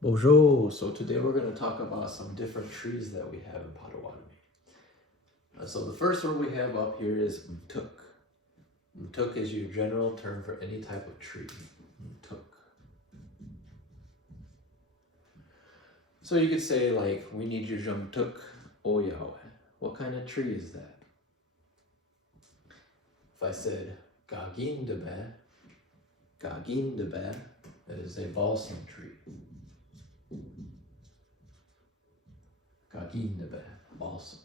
Bonjour! So today we're going to talk about some different trees that we have in Potawatomi. So the first one we have up here is Mtegok. Mtegok is your general term for any type of tree. Mtegok. So you could say like, we need your Mtegok Oyawe. What kind of tree is that? If I said Gagindebe, that is a balsam tree. Gagindebe, balsam.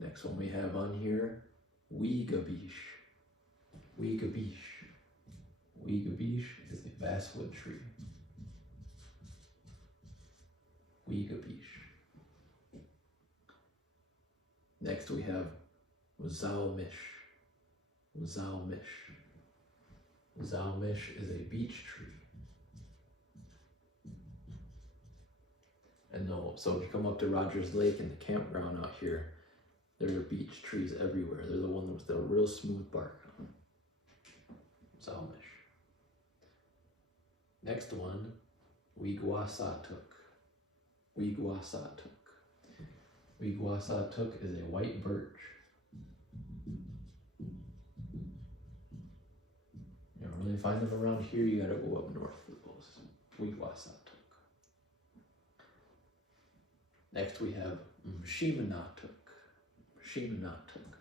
Next one we have on here, Weegabish. Weegabish. Weegabish is a basswood tree. Weegabish. Next we have Wazaumish. Wazaumish. Wazaumish is a beech tree. And so if you come up to Rogers Lake in the campground out here, there are beech trees everywhere. They're the ones with the real smooth bark on them. Wazaumish. Next one, Weegwasatuk. Weegwasatuk. Weegwasatuk is a white birch. You don't really find them around here, you gotta go up north for those. Weegwasatuk. Next we have Shimanotuk. Shimanotuk.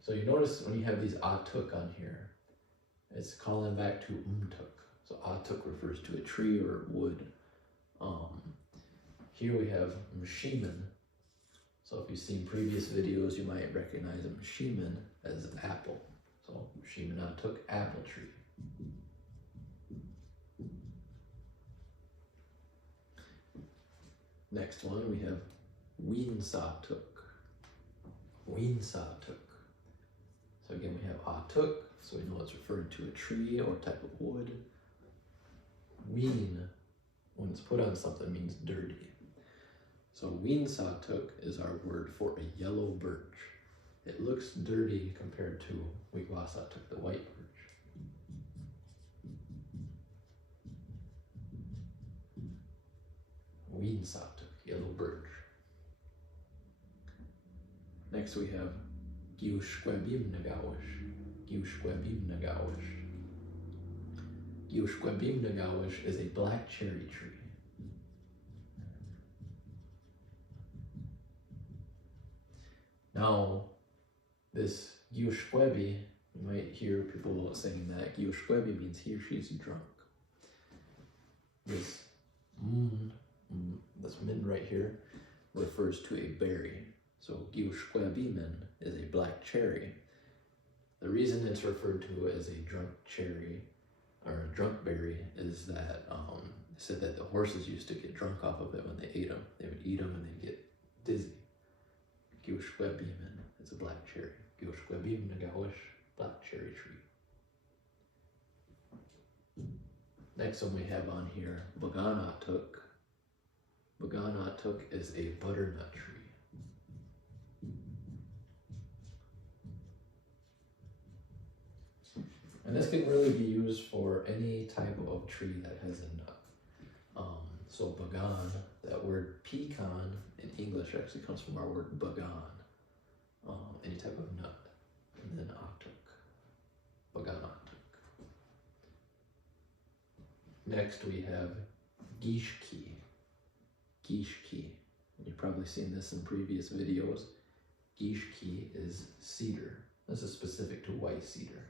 So you notice when you have these atuk on here, it's calling back to umtuk. So atuk refers to a tree or wood. Here we have mshiman. So if you've seen previous videos, you might recognize a mshiman as an apple. So Shimanotuk, apple tree. Next one we have Weensatuk. Weensatuk. So again we have atuk, so we know it's referring to a tree or type of wood. Ween, when it's put on something, means dirty. So Weensatuk is our word for a yellow birch. It looks dirty compared to Weegwasatuk, the white birch. Weensatuk, yellow birch. Next we have Giushkwebimnagawish. Giushkwebimnagawish. Giushkwebimnagawish is a black cherry tree. Now, this Giushkwebi, you might hear people saying that Giushkwebi means he or she's drunk. This this min right here refers to a berry. So Giushkwebimin is a black cherry. The reason it's referred to as a drunk cherry or a drunk berry is that they said that the horses used to get drunk off of it when they ate them. They would eat them and they'd get dizzy. Giushkwebimin, it's a black cherry. Giushkwebimnagawish, black cherry tree. Next one we have on here, Bodewadmi. Bodewadmi is a butternut tree. And this can really be used for any type of tree that has a nut. So bagan, that word pecan in English actually comes from our word bagan, any type of nut. And then atuk, baganatuk. Next we have Gishki. Gishki. You've probably seen this in previous videos. Gishki is cedar. This is specific to white cedar.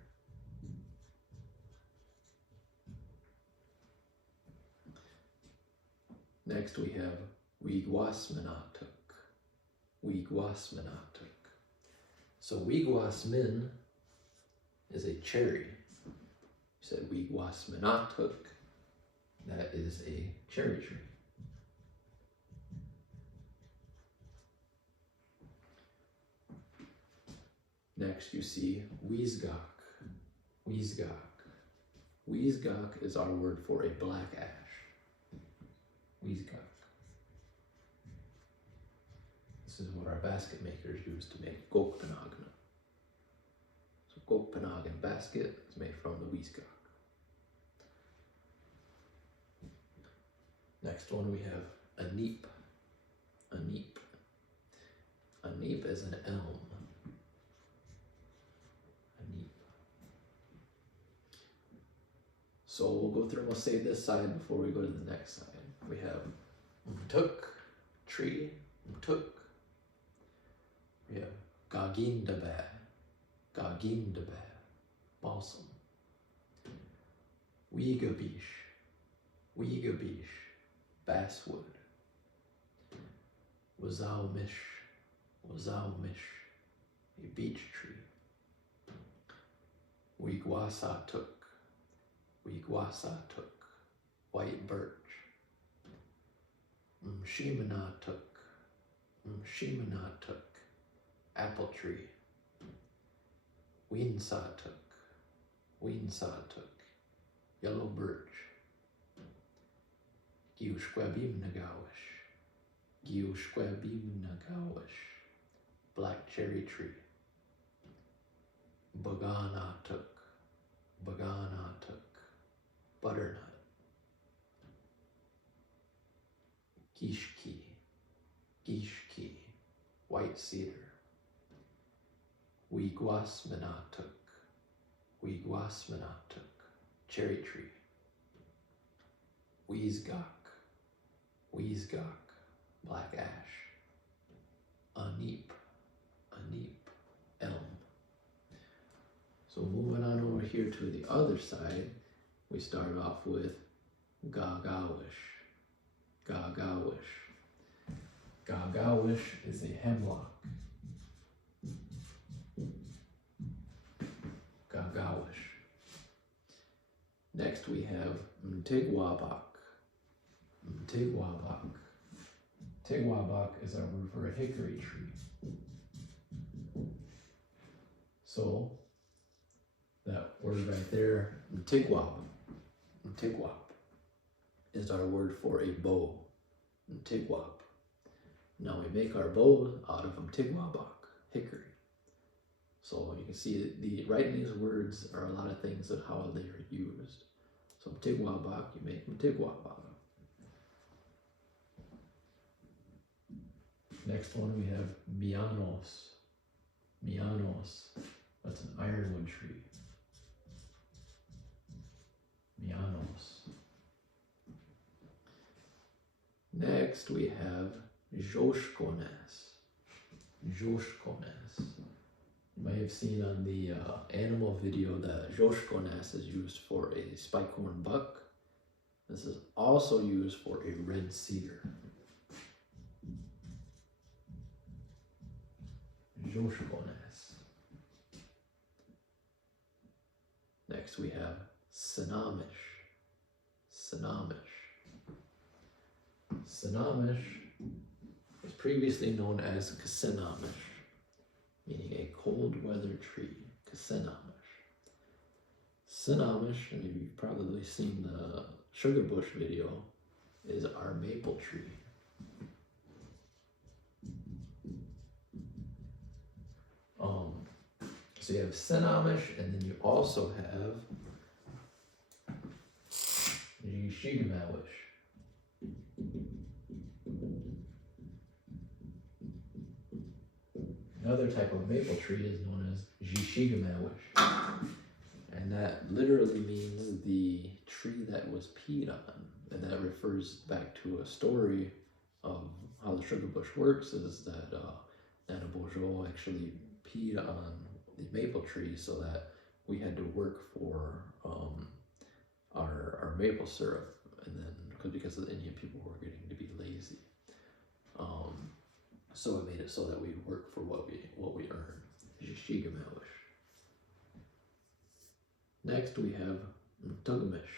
Next we have Weegwassmanotuk. Weegwassmanotuk. So Weegwassmin is a cherry. You said Weegwassmanotuk, that is a cherry tree. Next you see Weesgok. Weesgok. Weesgok is our word for a black ash. Weesgok. This is what our basket makers use to make gokpanagna. So gokpanagna basket is made from the Weesgok. Next one we have a neep. A neep. A neep is an elm. A neep. So we'll go through and we'll say this side before we go to the next side. We have Mtuk, tree, Mtuk. We have Gagindabad, Gagindabad, balsam. Weegabish, Weegabish, basswood. Wazaumish, Wazaumish, a beech tree. Weegwasatuk, Weegwasatuk, white birch. Shimanotuk, Shimanotuk, apple tree. Weensatuk, Weensatuk, yellow birch. Giushquabimnagawish, Giushquabimnagawish, black cherry tree. Baganatuk, Baganatuk, butternut. Gishki, Gishki, white cedar. Weegwasmanatuk, Weegwasmanatuk, cherry tree. Weesgok, Weesgok, black ash. Aneep, Aneep, elm. So moving on over here to the other side, we start off with Gagawish. Gagawish. Gagawish is a hemlock. Gagawish. Next we have Mtegwabok. Mtegwabok. Mtegwabok is our word for a hickory tree. So that word right there, Mtegwab. Mtegwab is our word for a bow. Mtegwab. Now we make our bow out of Mtegwabok, hickory. So you can see that the writing these words are a lot of things of how they are used. So Mtegwabok, you make Mtegwabok. Next one we have Mianos. Mianos. That's an ironwood tree. Mianos. Next we have Joshkonas. Joshkonas. You may have seen on the animal video that Joshkonas is used for a spikehorn buck. This is also used for a red cedar. Joshkonas. Next we have Sanamish. Sanamish. Sanamish was previously known as Kasenamish, meaning a cold weather tree. Kasenamish. Sanamish, and you've probably seen the sugar bush video, is our maple tree. So you have Sanamish, and then you also have Shigamawish. Another type of maple tree is known as Shigamawish. And that literally means the tree that was peed on. And that refers back to a story of how the sugar bush works, is that Nana Bojo actually peed on the maple tree so that we had to work for our maple syrup, and then because the Indian people were getting to be lazy, so it made it so that we work for what we earn. Shigamawish. Next we have Mtugamish.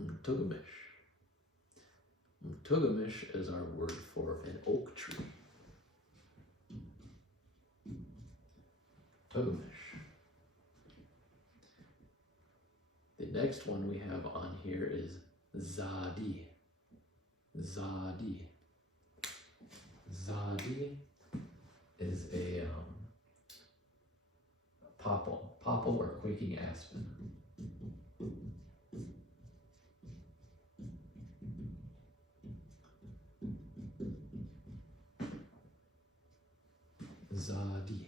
Mtugamish. Mtugamish is our word for an oak tree. Mtugamish. The next one we have on here is Zadi. Zadi. Zadi is a popple or quaking aspen. Zadi,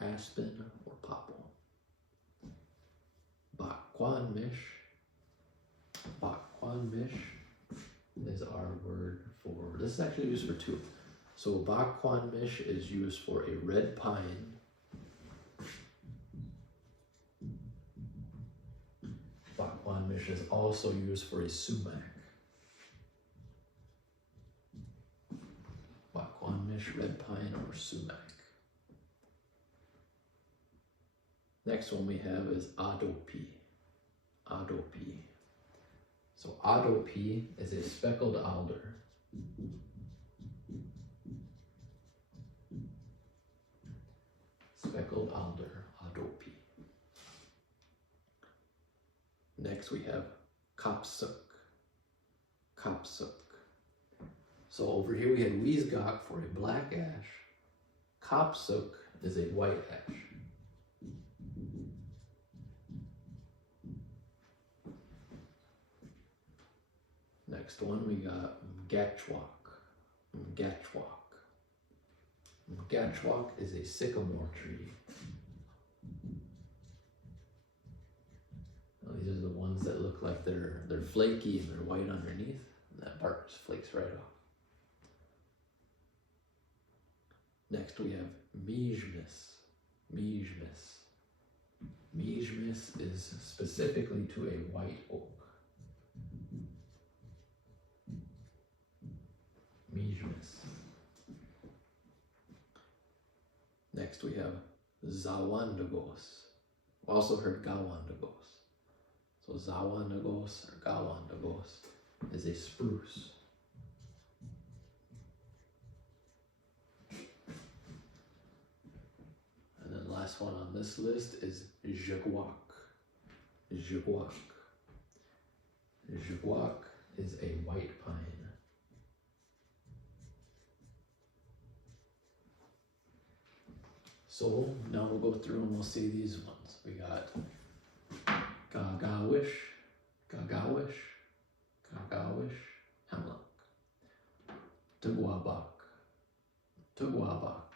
aspen or popple. Bodewadmi. Bodewadmi is our word for, this is actually used for two. So Bodewadmi is used for a red pine. Bodewadmi is also used for a sumac. Bodewadmi, red pine, or sumac. Next one we have is adopi. Adopi. So adopi is a speckled alder. Speckled alder, adopi. Next we have kapsuk. Kapsuk. So over here we had Mtegok for a black ash. Kapsuk is a white ash. Next one we got Mtegok. Mtegok. Mtegok is a sycamore tree. Now, these are the ones that look like they're flaky and they're white underneath, and that bark just flakes right off. Next we have Mtegok. Mtegok. Mtegok is specifically to a white oak. Mtegok. Next we have Zawandagos. Also heard Gawandagos. So Zawandagos or Gawandagos is a spruce. And then last one on this list is Mtegok. Mtegok. Mtegok is a white pine. So now we'll go through and we'll see these ones. We got Gagawish, Gagawish, Gagawish, Hemlock. Tugwabak, Tugwabak,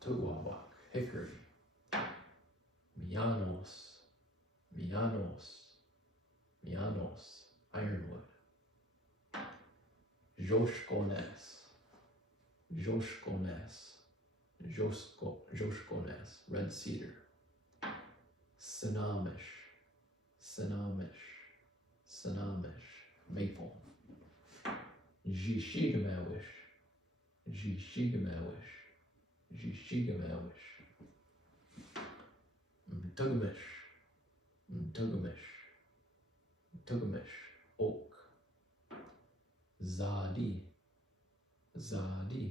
Tugwabak, Hickory. Mianos, Mianos, Mianos, Ironwood. Joshkones, Joshkones. Joshkones, red cedar. Sinamish, Sinamish, Sinamish, maple. Gishigamawish, Gishigamawish, Gishigamawish. Mtegok, Mtegok, Mtegok, oak. Zadi, Zadi,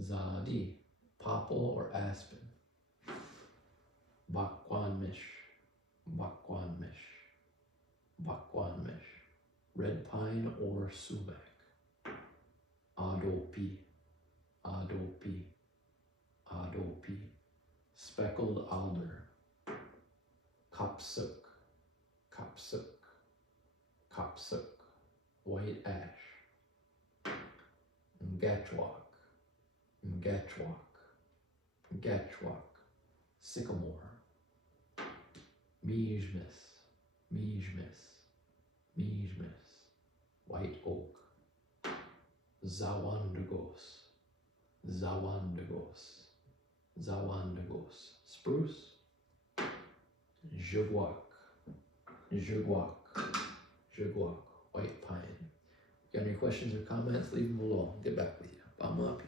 Zadi, popple or aspen. Bodewadmi, Bodewadmi, Bodewadmi, red pine or sumac. Adopi, Adopi, Adopi, speckled alder. Kapsuk, Kapsuk, Kapsuk, white ash. Mtegok, Mtegok, Mtegok, sycamore. Mtegok, Mtegok, Mtegok, white oak. Zawandagos, Zawandagos, Zawandagos, spruce. Mtegok, Mtegok, Mtegok, white pine. If you got any questions or comments, leave them below. I'll get back with you. Bamapi.